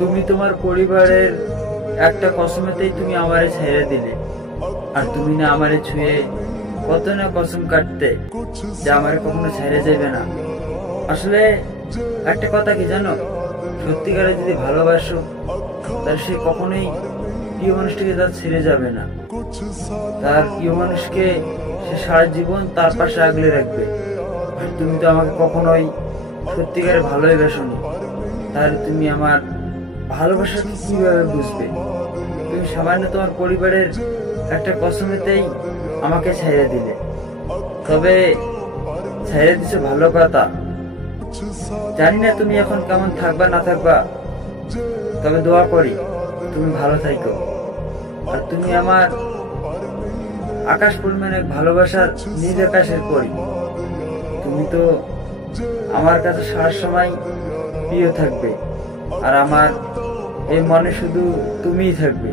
তুমি তোমার পরিবারের একটা কসমেতেই তুমি আমারে ছেড়ে দিলে, আর তুমি না আমারে ছুঁয়ে কত না কসম কাটতে যে আমারে কখনো ছেড়ে যাবে না। আসলে একটা কথা কি জানো, সত্যিকারে যদি ভালোবাসো তাহলে সে কখনোই প্রিয় মানুষটিকে তার ছেড়ে যাবে না। তার প্রিয় মানুষকে সে সারা জীবন তার পাশে আগলে রাখবে। আর তুমি তো আমাকে কখনোই সত্যিকারে ভালোই বাসোনি, তাহলে তুমি আমার ভালোবাসাকে কিভাবে বুঝবে? তুমি সামান্য তোমার পরিবারের একটা কসমেতেই আমাকে ছেড়ে দিলে। তবে ছেড়ে দিছো ভালো কথা, জানি না তুমি এখন কেমন থাকবা না থাকবা, তবে দোয়া করি তুমি ভালো থাকো। আর তুমি আমার আকাশ পরিমাণে ভালোবাসার নীল আকাশের পরি। তুমি তো আমার কাছে সারা সময় প্রিয় থাকবে, আর আমার এই মনে শুধু তুমিই থাকবে।